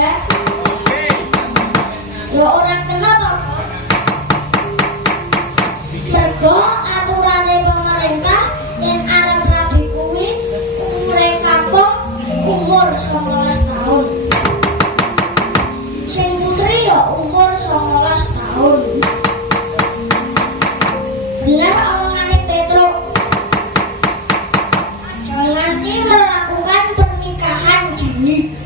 Ya orang kena to. Mergo aturane pemerintah yen arep rabi kuwi umure kakung umur 19 tahun. Sing putri ya umur 19 tahun. Bener omongane Petruk. Jangan melakukan pernikahan dini.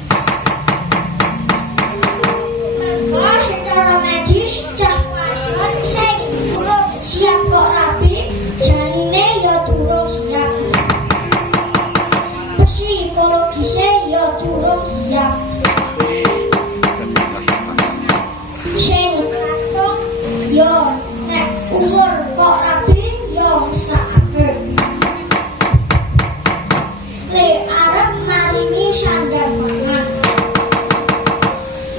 Mergo secara medis cah wadon sing durung siap kok rabi, janine ya durung siap. Psikologisnya ya durung siap. Sing kakung ya nek umur kok rabi ya mesake. Le arep maringi sandhangan.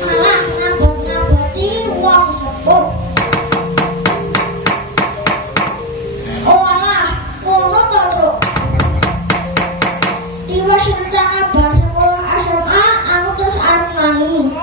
Malah ngabot-ngaboti wong sepuh. Oh alah, ngono to, Bro. Iwes rencana bar sekolah SMA aku terus arep nganu.